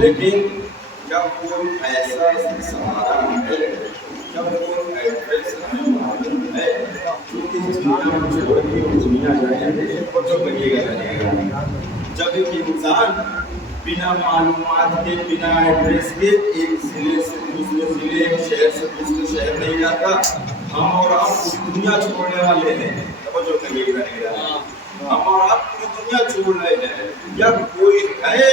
لیکن کیا کوئی ایسا سہارا ہے، کیا کوئی ایڈریس ہمیں معلوم ہے جو اس دنیا میں چھوڑ کے دنیا جائیں گے؟ جو کریے گا جب ایک انسان بنا معلومات کے، بنا ایڈریس کے ایک ضلع سے دوسرے ضلع، ایک شہر سے دوسرے شہر نہیں جاتا، ہم اور آپ پوری دنیا چھوڑنے والے ہیں۔ توجہ کریے گا، ہم اور آپ پوری دنیا چھوڑ رہے ہیں، یا کوئی ہے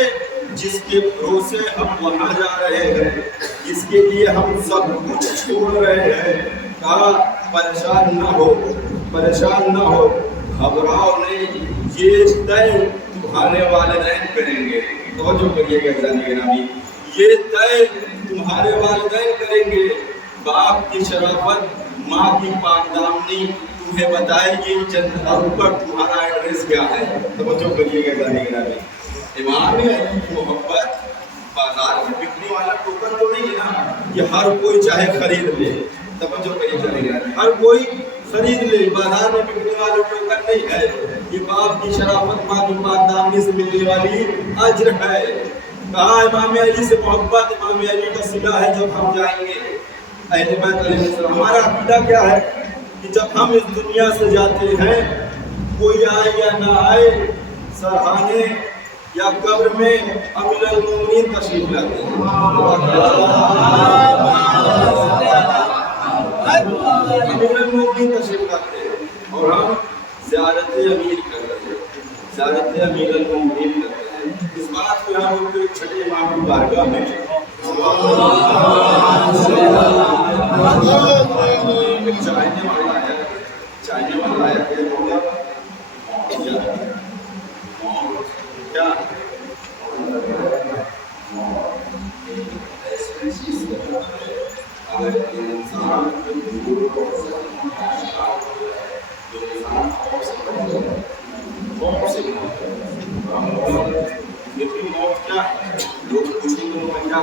جس کے بھروسے ہم وہاں جا رہے ہیں، جس کے لیے ہم سب کچھ چھوڑ رہے ہیں؟ کہا پریشان نہ ہو، پریشان نہ ہو، گھبراؤ نہیں، یہ طے تمہارے والدین کریں گے۔ توجہ کریے گا گرامی، یہ طے تمہارے والدین کریں گے۔ باپ کی شرافت، ماں کی پاک دامنی تمہیں بتائے گی جنت پر تمہارا ایڈریس کیا ہے۔ توجہ کریے گا گرامی، امام علی کی محبت بازار میں بکنے والا ٹوکن تو نہیں ہے نا کہ ہر کوئی چاہے خرید لے۔ توجہ کریے گرامی، ہر کوئی خرید لے، بازار میں بکنے والا ٹوکن نہیں ہے، یہ باپ کی شرافت، ماں کی پاک دامنی سے ملنے والی اجر ہے۔ کہا امام علی سے محبت، امام علی کا صلہ ہے جب ہم جائیں گے اہل بیت علیہ السلام۔ ہمارا عقیدہ کیا ہے کہ جب ہم اس دنیا سے جاتے ہیں، کوئی آئے یا نہ آئے، سرحانے یا قبر میں امیر المومنین تشریف لاتے ہیں، امیر المومنین تشریف لاتے ہیں، اور ہم زیارت امیر کرتے ہیں، زیارت امیر المومنین کرتے ہیں۔ اس بات کو ہم ان کے چھٹے امام کی بارگاہ میں چاہنے والا ہے، چاہنے والا ہے کہ ہوگا کیا ایسی چیز اگر انسان موت کیا لوگ پوچھیں گے میں کیا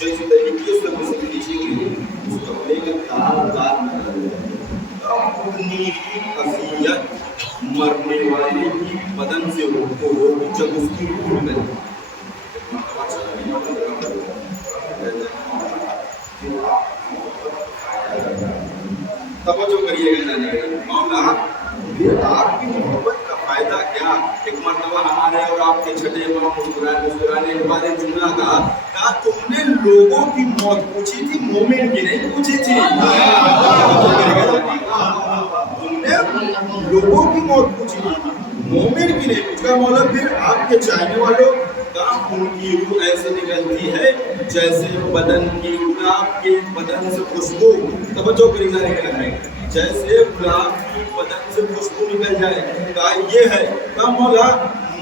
جیسے طریقے سے مسئلہ نیچے گئے اس کو لے کر تعداد اپنی ہی اذیت مرنے والے کی بدن سے روکو جب اس کی روح میں توجہ کریے گا مولا پھر آپ کی محبت کا فائدہ کیا؟ ایک مرتبہ ہمارے اور آپ کے چھٹے امام مسکرانے کے بعد ایک جملہ کہا تم نے لوگوں کی موت پوچھی تھی، مومن کی نہیں پوچھی تھی۔ تم نے لوگوں کی موت پوچھی تھی، مومن کی نہیں پوچھا۔ مولا پھر آپ کے چاہنے والوں کا ان کی روح ایسے نکلتی ہے جیسے بدن کی گلاب کے بدن سے خوشبو، توجہ کریے، جیسے گلاب کی بدن سے خوشبو نکل جائے۔ کہا یہ ہے، کہا مولا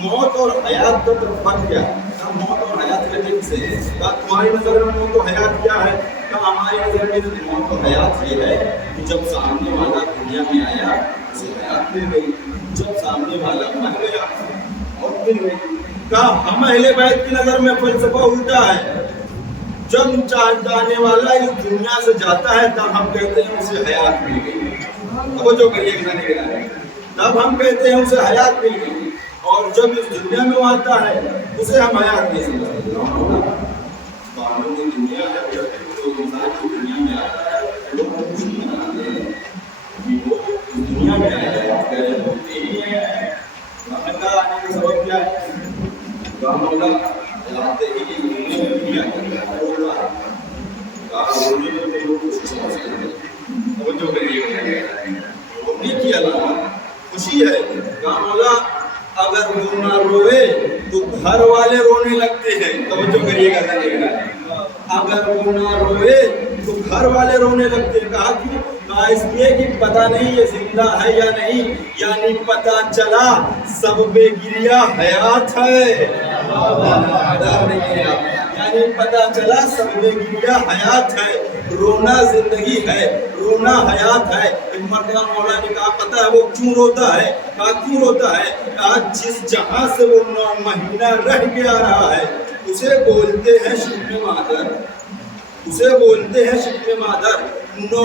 موت اور حیات کا فرق کیا ہے؟ کہا موت اور حیات کے دل سے۔ کہا تمہاری نظر میں موت و حیات کیا ہے؟ کہا ہماری نظر میں موت و حیات یہ ہے کہ جب سامنے والا دنیا میں آیا اسے حیات مل گئی، جب سامنے والا مر گیا اور مل گئی۔ کہا ہم اہل بیت کی نظر میں فلسفہ الٹا ہے، جب جانے والا اس دنیا سے جاتا ہے تب ہم کہتے ہیں اسے حیات مل گئی۔ توجہ کریے گا، تب ہم کہتے ہیں اسے حیات مل گئی، اور جب اس دنیا میں آتا ہے اسے ہم حیات نہیں سمجھتے۔ قانون کی دنیا ہے، جب کوئی انسان کی دنیا میں آتا ہے لوگ خوشی مناتے ہیں کہ وہ اس دنیا میں آیا ہے، یہی ہے آنے کا سبب کیا ہے؟ مولا جانتے ہی دنیا میں دنیا کی علامت خوشی ہے۔ کہا مولا اگر وہ نہ روئے تو گھر والے رونے لگتے ہیں۔ توجہ کریے گا، اگر وہ نہ روئے تو گھر والے رونے لگتے ہیں۔ کہا کیوں؟ کہا اس لیے کہ پتہ نہیں یہ زندہ ہے یا نہیں، یعنی پتہ چلا سبب گریہ حیات ہے، یعنی پتہ چلا سبب گریہ حیات ہے، رونا زندگی ہے، رونا حیات ہے۔ ایک مرتبہ مولا نے کہا پتہ ہے وہ کیوں روتا ہے؟ کہا کیوں روتا ہے؟ کہا جس جہاں سے وہ 9 مہینہ رہ کے آ رہا ہے اسے بولتے ہیں شکر مادر، اسے بولتے ہیں شکر مادر۔ 9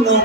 9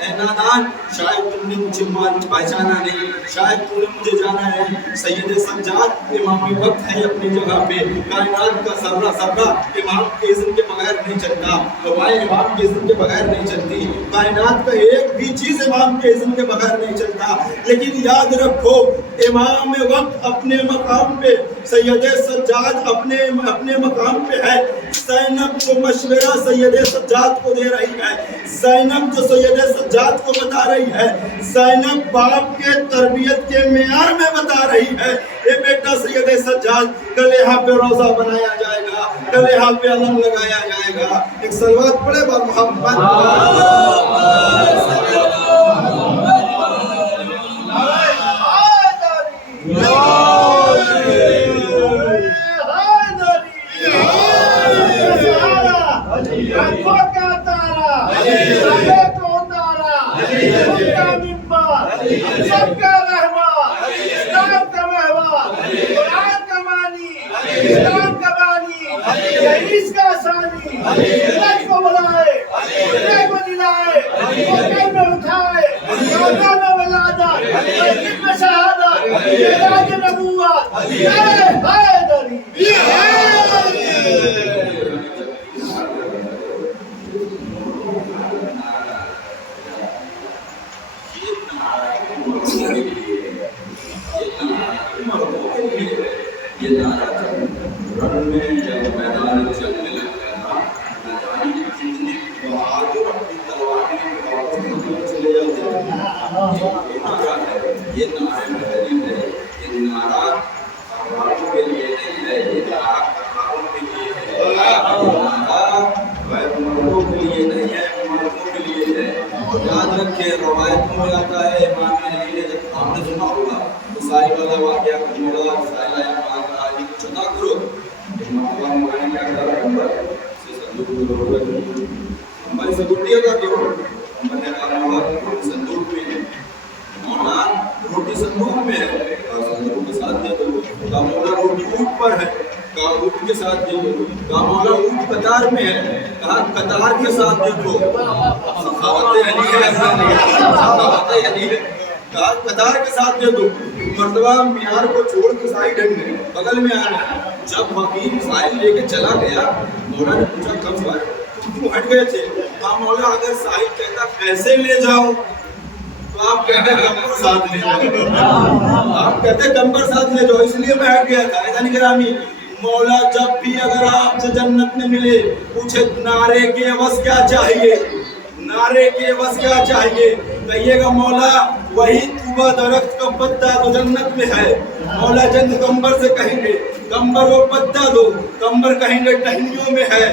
اے نادان شاید تم نے مجھے پہچانا نہیں, شاید تم نے مجھے جانا ہے. سید سجاد امام وقت ہے اپنی جگہ پہ, کائنات کا ذرہ ذرہ امام کے اذن کے بغیر نہیں چلتا, ہوائیں امام کے اذن کے بغیر نہیں چلتی, کائنات کا ایک بھی چیز امام کے اذن کے بغیر نہیں چلتا. لیکن یاد رکھو امام وقت اپنے مقام پہ, سید سجاد اپنے مقام پہ ہے. زینب کو مشورہ سید سجاد کو دے رہی ہے, زینب جو سید سجاد کو بتا رہی ہے, زینب باپ کے تربیت کے معیار میں بتا رہی ہے, اے بیٹا سید سجاد کل یہاں پہ روزہ بنایا جائے گا, کل یہاں پہ علم لگایا جائے گا. ایک صلوات پڑھے با محمد. سب کا رہبر, اسلام کا محور, قرآن کا مانی, اسلام کا بانی, رئیس کا ثانی, ملت کو بلائے, ملت کو دلائے, موقع میں اٹھائے, موقع میں ولادت, مسجد میں شہادت, اعلان نبوت, اے حیدری. یہ نعرہ رن میں جب میدان چلنے لگ گیا نہ جانے کتنے بہادر اپنی تلوار میں چلے جاتے ہیں. یہ نعرہ محرم ہے, یہ نعرہ افرادوں کے لیے نہیں ہے, یہ نعرہ افرادوں کے لیے ہے, نعرہ مردوں کے لیے نہیں ہے, مردوں کے لیے ہے. اور یاد رکھیں روایتوں میں آتا ہے امام علی نے جب آپ نے سنا ہوگا سائی والا واقعہ مولا سائلہ یا مالا علی کو چنا کرو, امام نے کیا کہا نمبر سے صندوق میں روڑا ہماری سکوٹیہ کا کرو, ہم نے کہا مولا صندوق میں ہے, مولا روٹی صندوق میں ہے, کہا صندوق کے ساتھ دے دو, کہا مولا روٹی اونٹ پر ہے, کہا اونٹ کے ساتھ دے دو, کہا مولا اونٹ قطار میں ہے, کہا قطار کے ساتھ دے دو. سخاوت علی ہے, سخاوت علی ہے, کہا قطار کے ساتھ دے دو. مرتبہ میار کو چھوڑ کے سائڈ ہٹ گئے, بغل میں آ گئے. جب حکیم سائل لے کے چلا گیا, مولا نے پوچھا کب بھائی کیوں ہٹ گئے تھے؟ کہا مولا اگر سائل کہتا پیسے لے جاؤ تو آپ کہتے کمبر ساتھ لے جاؤ, آپ کہتے کمبر ساتھ لے جاؤ, اس لیے میں ہٹ گیا تھا. ایسا نہیں کرامی مولا جب بھی اگر آپ سے جنت میں ملے پوچھے نعرے کے عوض کیا چاہیے, نعرے کے عوض کیا چاہیے, کہیے گا مولا وہی طوبہ درخت کا پتا تو جنت میں ہے. مولا جنت کمبر سے کہیں گے کمبر وہ پتا دو, کمبر کہیں گے ٹہنیوں میں ہے.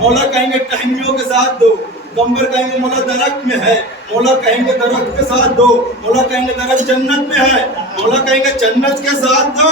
مولا کہیں گے ٹہنیوں کے ساتھ دو, کمبر کہیں گے مولا درخت میں ہے. مولا کہیں گے درخت کے ساتھ دو, مولا کہیں گے درخت جنت میں ہے. مولا کہیں گے جنت کے ساتھ دو.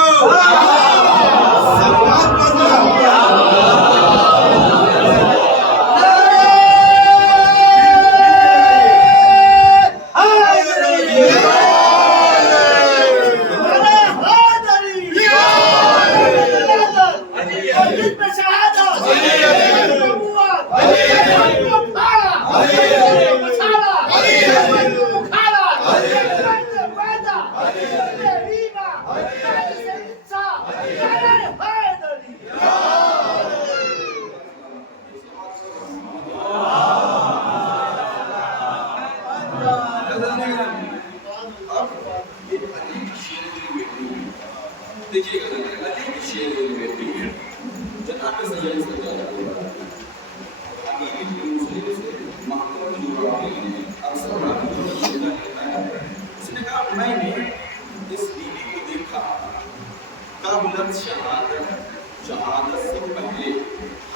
دیکھیے گا علی کی شیر ہوئی بیٹی جناب سید سجاد اس نے کہا میں نے اس بیوی کو دیکھا قبل شہادت سے پہلے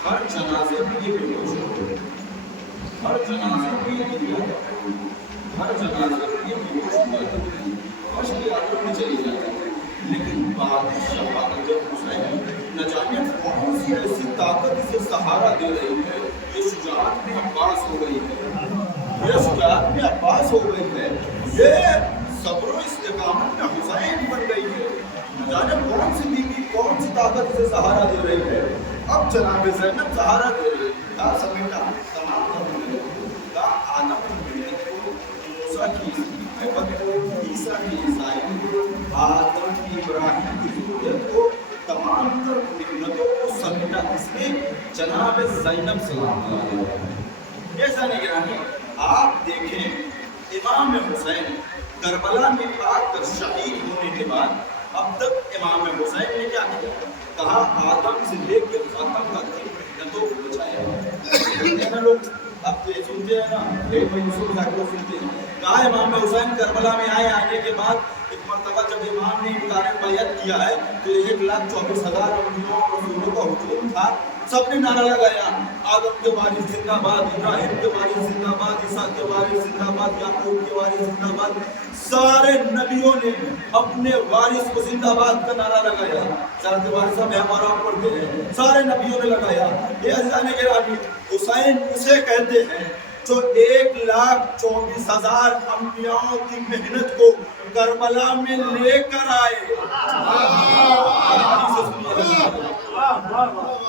ہر جنازے میں یہ بے ہوش ہو, ہر جنازے میں یہ بے ہوش ہو, ہر جنازے میں یہ بے ہوش ہوا, ہوش کے آدھر میں چلی جاتی. لیکن بعد شہادت جب حسین نہ جانے کون سی ایسی طاقت اسے سہارا دے رہی ہے, یہ شجاعت میں عباس ہو گئی ہے, یہ شجاعت میں عباس ہو گئی ہے, یہ صبر و استقامت میں حسین بن گئی ہے. نہ جانے کون سی بیوی کون سی طاقت اسے سہارا دے رہی ہے. اب جناب زینب سہارا دے رہی ہے, کہا سمیٹا تمام موسیٰ کی عیسیٰ کی عیسائی، آدم کی ابراہیم کی ضرورت کو تمام تر نعمتوں کو سمیٹا اس میں جناب زینب سلام اللہ علیہ۔ ایسا نگرانی آپ دیکھیں امام حسین کربلا میں آ کر شہید ہونے کے بعد اب تک امام حسین نے کیا کیا؟ کہا آدم سے لے کے خاتم تک کی محنتوں کو بچایا۔ لوگ اب تو یہ سنتے ہیں نا، ایک یوسف صاحب کو سنتے ہیں، کہا امام حسین کربلا میں آنے کے بعد ایک مرتبہ جب امام نے انکار بیعت کیا ہے تو 1,24,000 انبیاء اور رسولوں کا ہجوم تھا، سب نے نعرہ لگایا آدم کے وارث زندہ باد، ابراہیم کے وارث زندہ باد، عیسیٰ کے وارث زندہ باد، یعقوب کے وارث زندہ باد۔ سارے نبیوں نے اپنے وارث کو زندہ باد کا نعرہ لگایا۔ سارے وارث میں ہمارا پڑھتے ہیں، سارے نبیوں نے لگایا۔ یہ عزیزان گرامی، حسین اسے کہتے ہیں جو 1,24,000 انبیاء کی محنت کو کربلا میں لے کر آئے۔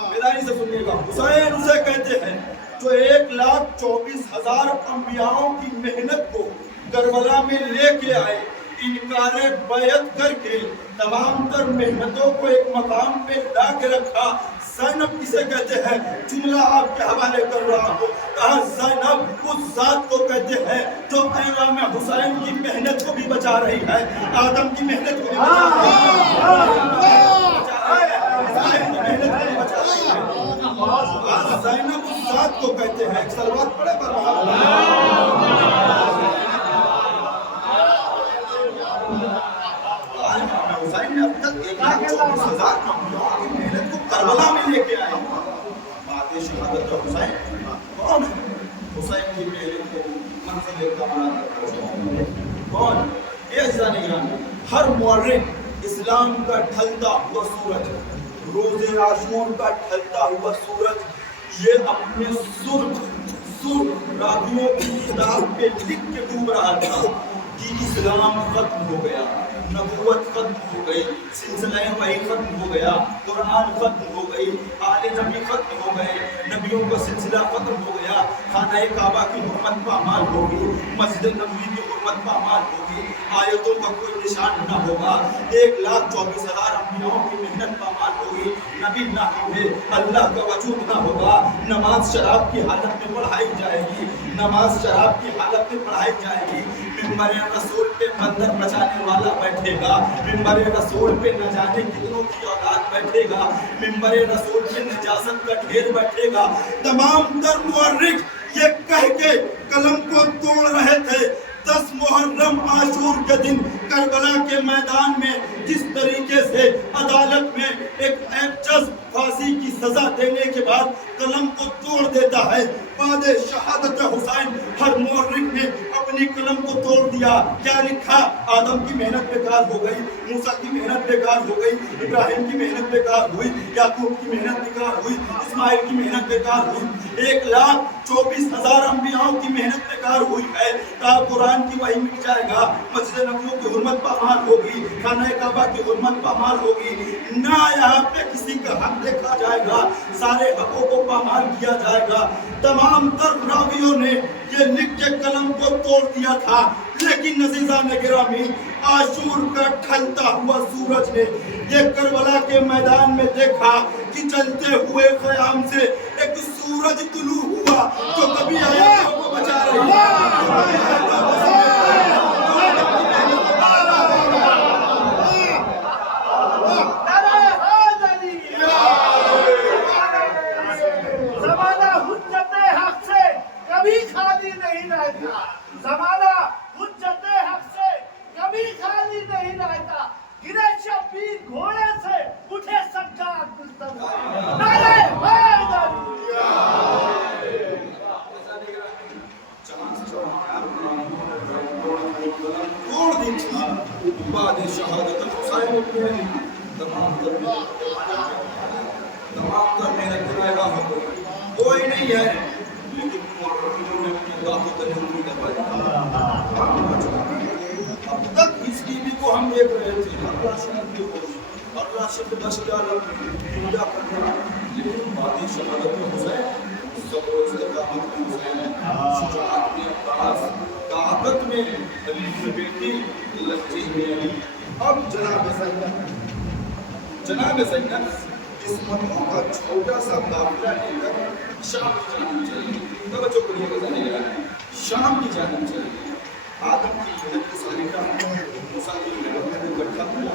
بیداری سے سنیے گا، حسین اسے کہتے ہیں جو 1,24,000 انبیاء کی محنت کو کربلا میں لے کے آئے، انکار بیعت کر کے تمام تر محنتوں کو ایک مقام پہ لا کے رکھا۔ زینب کسے کہتے ہیں؟ جملہ آپ کے حوالے کر رہا ہوں، کہا زینب اس ذات کو کہتے ہیں جو امام حسین کی محنت کو بھی بچا رہی ہے، آدم کی محنت کو بھی بچا رہی ہے، زینب اس ذات کو کہتے ہیں۔ ایک صلوات پڑھے حسین نے اب تک 1,24,000 انبیاء کی محنت کو کربلا میں لے کے آئے۔ بات شہادت حسین کون ہے؟ حسین کی محنت کو منزل کامران تک پہنچانے کون؟ یہ عزیزان گرامی، ہر مورخ اسلام کا ڈھلتا ہوا سورج، روز عاشور کا ڈھلتا ہوا سورج، یہ اپنے سرخ راتوں کی کتاب پہ لکھ کے ڈوب رہا تھا کہ اسلام ختم ہو گیا، نبوت ختم ہو گئی، سلسلہ وحی ختم ہو گیا، قرآن ختم ہو گئی، آل نبی ختم ہو گئے، نبیوں کا سلسلہ ختم ہو گیا، خانہ کعبہ کی حرمت پامال ہوگی، مسجد نبوی کی حرمت پامال ہوگی، آیتوں کا کوئی نشان نہ ہوگا، 1,24,000 انبیاء کی محنت پامال ہوگی، نبی نہ ہوگے، اللہ کا وجود نہ ہوگا، نماز شراب کی حالت میں پڑھائی جائے گی، نماز شراب کی حالت میں پڑھائی جائے گی، ممبر رسول پہ بندر بچانے والا بیٹھے گا، ممبر رسول پہ نہ جانے کتنوں کی اولاد بیٹھے گا، ممبر رسول پہ نجاست کا ڈھیر بیٹھے گا۔ تمام تر مورخ یہ کہہ کے قلم کو توڑ رہے تھے 10 محرم عاشور کے دن کربلا کے میدان میں جس طریقے سے عدالت میں ایک جج پھانسی کی سزا دینے کے بعد قلم کو توڑ دیتا ہے، بعد شہادت حسین ہر مورخ نے اپنی قلم کو توڑ دیا۔ کیا لکھا؟ آدم کی محنت بیکار ہو گئی، موسیٰ کی محنت بیکار ہو گئی، ابراہیم کی محنت بیکار ہوئی، یعقوب کی محنت بیکار ہوئی، اسماعیل کی محنت بیکار ہوئی، 1,24,000 انبیاء کی محنت بیکار ہوئی ہے۔ کہا قرآن کی وحی مٹ جائے گا، مسجد نبوی کی حرمت پامال ہوگی، خانہ کعبہ کی حرمت پامال ہوگی، نہ یہاں پہ کسی کا حق دیکھا جائے گا، سارے حقوں کو پامال کیا جائے گا۔ تمام تر راویوں نے یہ لکھ کے قلم کو توڑ دیا تھا، لیکن عزیزان گرامی، عاشور کا ڈھلتا ہوا سورج نے یہ کربلا کے میدان میں دیکھا کہ چلتے ہوئے خیام سے ایک سورج طلوع ہوا جو کبھی آیاتوں کو بچا رہی ہے۔ کبھی خالی نہیں رہتا، زمانہ حجت حق سے کبھی خالی نہیں رہتا، گرے شبیر گھوڑے سے اٹھے سجاد مصطفیٰ، نعرہ حیدری۔ توڑ دی تھی بعد شہادت حسین تمام تر محنت کرائے ہو کوئی نہیں ہے، لیکن اب تک اس ٹی وی کو ہم دیکھ رہے تھے، اللہ شکر بس کیا لگا، لیکن بعد شہادت حسین صبر و استقامت میں حسین، شجاعت میں عباس، طاقت میں علی کی بیٹی، لچی میں علی۔ اب جناب زینب قسمتوں کا چھوٹا سا قافلہ لے کر شام کی جانب چلی۔ توجہ کریے گا ذرا، شام کی جانب چلی۔ آدم کی ملت سالیہ موسیٰ کی ملت کو اکٹھا کیا،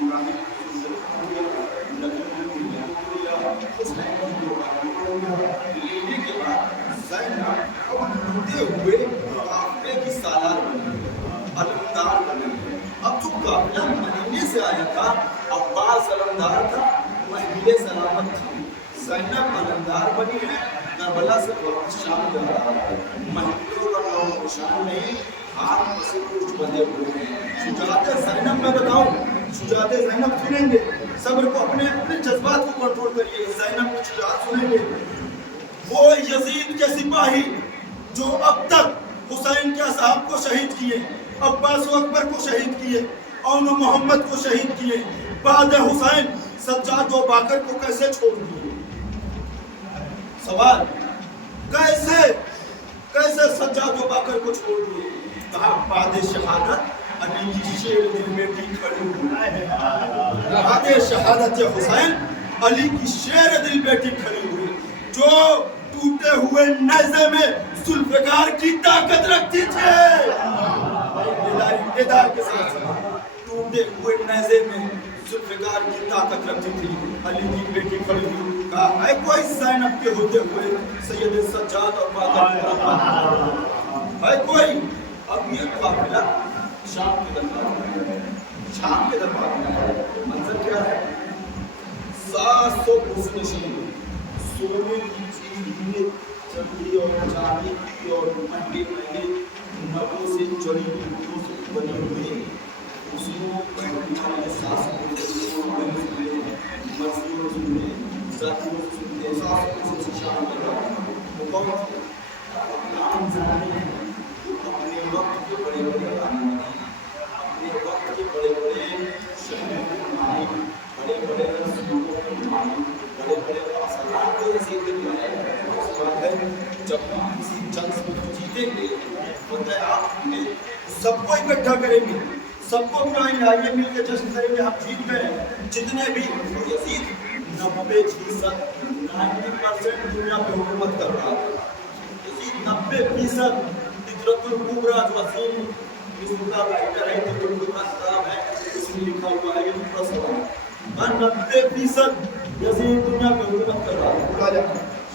ابراہیم کی لینے کے بعد زینب اب ٹوٹے ہوئے قافلے کی سالار بنی، علمدار بنی۔ اب جو قافلہ مدینے سے آیا تھا، عباس علمدار تھا، محمل سلامت تھی۔ زینب علمدار بنی ہے، کربلا سے واپس شام جا رہا ہے۔ محملوں کا نام نشان نہیں، ہاتھ سے کچھ بندے ہوئے ہیں۔ شجاعت زینب میں بتاؤں، شجاعت زینب سنیں گے، صبر کو اپنے جذبات کو کنٹرول کریے۔ زینب کی شجاعت سنیں گے۔ وہ یزید کے سپاہی جو اب تک حسین کے اصحاب کو شہید کیے، عباس و اکبر کو شہید کیے، اون و محمد کو شہید کیے، بعد حسین سجاد و باقر کو کیسے چھوڑ دیے؟ سوال، کیسے سجاد و باقر کو چھوڑ دیے؟ کہا بعد شہادت علی کی شیر دل میں بھی کھڑی ہوئی۔ بعد شہادت حسین علی کی شیر دل بیٹھی کھڑی ہوئی، جو ٹوٹے ہوئے نیزے میں ذوالفقار کی طاقت رکھتی تھے۔ ادار کے ساتھ ٹوٹے ہوئے نیزے میں ذوالفقار کی طاقت رکھتی تھی، علی کی بیٹی کھڑی ہوئی۔ کہا ہے کوئی زینب کے ہوتے ہوئے سید سجاد اور باقر کی طرف ہے کوئی؟ اب یہ قافلہ شام کے دربار میں منظر کیا ہے؟ 700 گھسنشین، سونے کی چیزیں، چندی اور چاندی کی اور مہنگے نبوں سے جڑی بوٹیوں سے بنی ہوئی اصولوں پر ہمارے ساس مرضیوں سننے، ذاتیوں سننے، ساس سے شام لگا حکومت نام زمانے اپنے وقت کے بڑے بڑے قانون، اپنے وقت کے بڑے بڑے شہروں کو مالک، بڑے بڑے رسولوں کو مالک، بڑے بڑے اثرات کو رسید دیا ہے۔ اس بات ہے جب ہم کسی جنگ میں جیتیں گے، فتح آپ نے سب کو اکٹھا کریں گے، سب کو بلائیں گے، آئیے مل کے جشن کریں گے، ہم جیت گئے۔ جتنے بھی یزید 90% دنیا پہ حکومت کر رہا ہے، یزید 90% فطرت الکبریٰ جو عظیم کا رائٹر ہے، فطرت الکبریٰ کتاب ہے، اس میں لکھا ہوا ہے، یہ پورا سوال 90% یزید دنیا پہ حکومت کر رہا ہے۔ بلا جا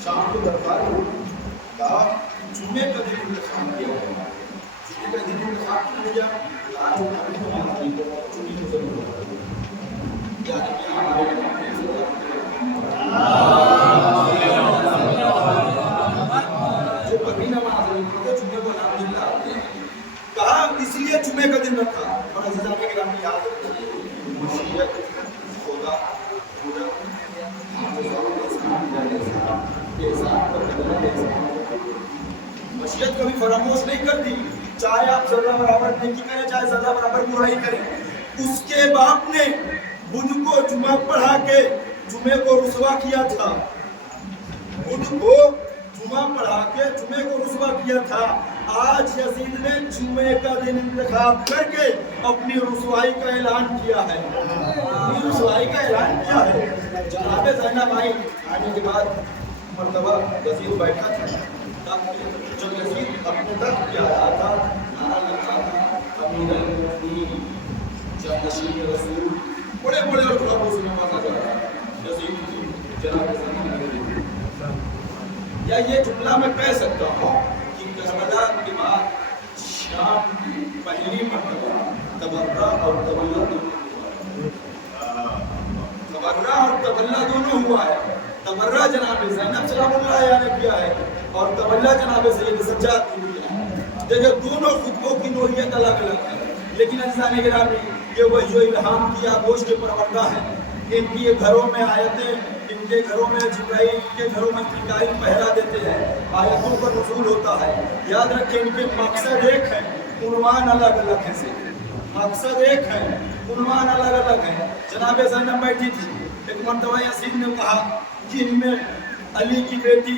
شام کے دربار کا جمعے کا دن انتخاب کیا گیا، جمعے کا دن انتخاب کیا گیا، آج ہماری ہماری چنی کو ضرور یعنی کہ ہمارے جو کبھی نماز نہیں پڑھتے جمعے کو نام نہیں لاتے، کہا اس لیے جمعے کا دن رکھا۔ اور عزیزان کے گرامی یاد رکھیے، مشیت خدا مشیت کبھی فراموش نہیں کرتی، چاہے آپ ذرہ برابر نیکی کریں، چاہے ذرہ برابر برائی کریں۔ اس کے باپ نے بدھ کو جمعہ پڑھا کے جمعے کو رسوا کیا تھا، بدھ کو جمعہ پڑھا کے جمعے کو رسوا کیا تھا۔ آج یزید نے جمعے کا دن انتخاب کر کے اپنی رسوائی کا اعلان کیا ہے، اپنی رسوائی کا اعلان کیا ہے۔ جناب زینب آئی، آنے کے بعد مرتبہ یزید بیٹھا تھا، جب یزید اپنے تخت پہ آیا تھا، نعرہ لگا تھا امیر المؤمنین جانشین رسول، بڑے بڑے اور خرابوں سے نوازا جا رہا ہے یزید کی جناب زینب۔ یا یہ جملہ میں کہہ سکتا ہوں کہ کربلا کے بعد شام کی پہلی مرتبہ تبرہ اور تولہ دونوں ہوا ہے۔ تبرہ جناب زینب سلام اللہ علیہ نے کیا ہے اور تولہ جناب سید سجاد نے کیا ہے۔ دیکھیں دونوں خطبوں کی نوعیت الگ الگ ہے، لیکن عزیزان گرامی یہ وحی و الہام کی آغوش کے پروردہ ہیں۔ ان کے گھروں میں آیتیں، ان کے گھروں میں جبرائیل، ان کے گھروں میں میکائیل پہرا دیتے ہیں، آیتوں پر نزول ہوتا ہے۔ یاد رکھیں ان کے مقصد ایک ہے، عنوان الگ الگ ہیں سے، مقصد ایک ہے، عنوان الگ الگ ہے۔ جناب زینب بیٹھی تھی، ایک مرتبہ یزید نے کہا کہ ان میں علی کی بیٹی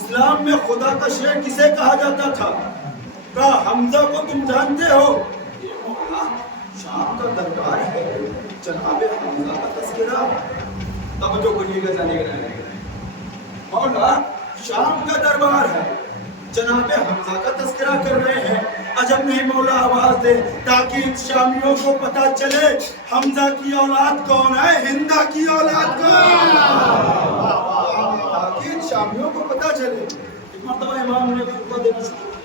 اسلام میں خدا کا شیر کسے کہا جاتا تھا؟ کہا حمزہ کو تم جانتے ہو؟ یہ مولا شام کا دربار ہے، جناب حمزہ کا تذکرہ۔ توجہ کریے گا، جانے گا مولا شام کا دربار ہے، جناب حمزہ کا تذکرہ کر رہے ہیں۔ عجب نہیں مولا آواز دے تاکہ شامیوں کو پتا چلے حمزہ کی اولاد کون ہے، ہندا کی اولاد کون ہے، تاکہ شامیوں کو پتا چلے۔ ایک مرتبہ امام نے خطبہ دینا شروع کیا،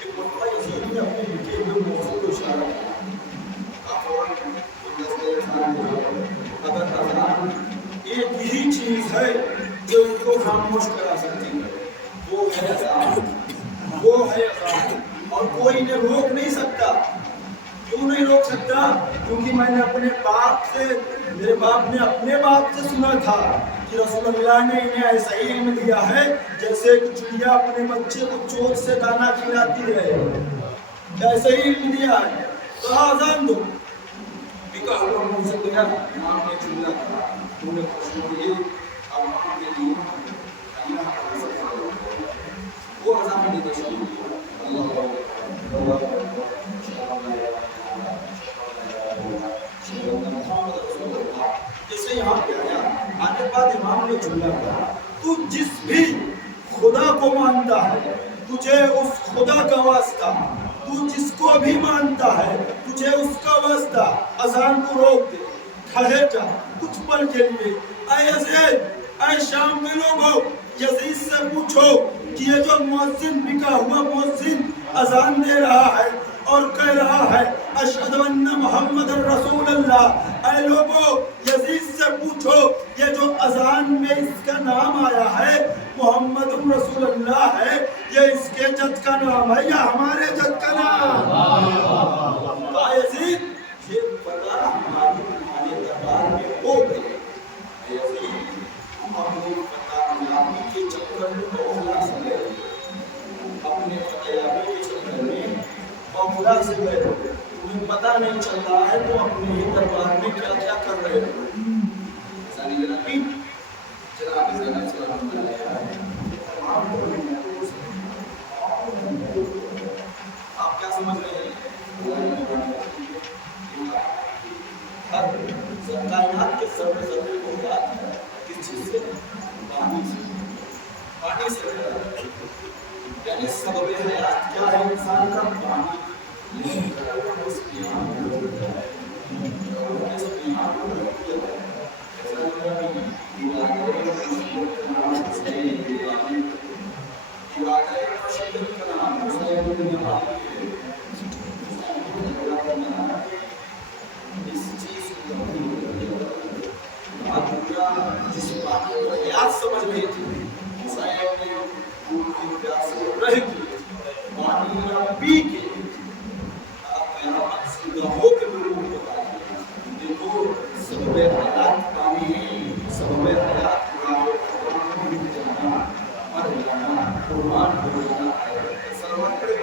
ایک مرتبہ یزید نے اپنے لکھے ہوئے موضوع کو اشارہ کیا، اگر اذان ایک ہی چیز ہے جو ان کو خاموش کرا سکتی ہے وہ ہے اذان، وہ ہے اذان، اور کوئی انہیں روک نہیں سکتا۔ کیوں نہیں روک سکتا؟ کیونکہ میں نے اپنے باپ سے، میرے باپ نے اپنے باپ سے سنا تھا کہ رسول اللہ نے انہیں ایسا ہی علم دیا ہے جیسے ایک چڑیا اپنے بچے کو چوٹ سے دانا کھلاتی ہے، ایسا ہی علم دیا ہے۔ تو اذان دو، بکا ہوا منہ سے گیا، امام نے چڑیا تھا، انہوں نے خوشبو دی، امام کے لیے وہ اذان نہیں دے سکتی۔ جیسے یہاں پہ آیا، آنے بعد امام نے جملہ کہا، تو جس بھی خدا کو مانتا ہے تجھے اس خدا کا واسطہ، تو جس کو بھی مانتا ہے تجھے اس کا واسطہ، اذان کو روک دے، کھڑے جا کچھ پل کے لیے۔ اے یزید، اے شام کے لوگوں، یزید سے پوچھو کہ یہ جو مؤذن، بکا ہوا مؤذن اذان دے رہا ہے اور کہہ رہا ہے اشہد ان محمد رسول اللہ، اے لوگوں یزید سے پوچھو یہ جو اذان میں اس کا نام آیا ہے محمد رسول اللہ ہے، یہ اس کے جد کا نام ہے یا ہمارے جد کا نام؟ اے یزید، یہ پتہ ہمارے دربار میں ہو گئی۔ اے یزید، ہم اپنی فتح کے چکر میں بہلا سے گئے، اپنے فتح کے چکر میں بہلا سے گئے، تمہیں پتہ نہیں چل رہا ہے تو اپنے ہی دربار میں کیا کیا کر رہے ہو۔ ثانی جنابی جناب زینب صلی اللہ علیہ آپ کیا سمجھ رہے ہیں؟ ہر کائنات کے ذرے ذرے کو یاد ہے کس چیز سے؟ پانی سے، پانی سے، یعنی سبب حیات کیا ہے انسان کا؟ پانی۔ جس بات کو حیات سمجھ رہی تھی، صاحب نے پھول کی پیاس رہ کی، پانی پی کے آپ یہاں مقصودہ ہو کے لوگوں کو بتائیے، دیکھو سبب حیات پانی، سبب حیات قرآن جانا، مر جانا، قربان ہو جانا، سلوات پڑھے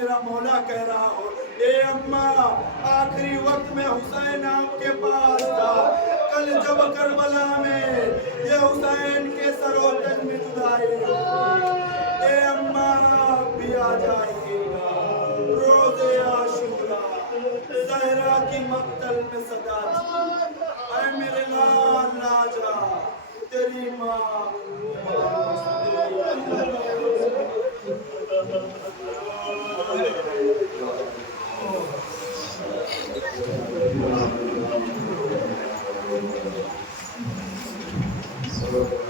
میرا مولا کہہ رہا ہو اے اماں آخری وقت میں حسین آپ کے پاس تھا کل جب کربلا میں یہ حسین کے سر و تن میں جدائی اے اماں آپ بھی آ جائیے گا روز عاشورا زہرا کی مقتل میں صدا تھی اے میرے لال راجا تیری ماں Thank you.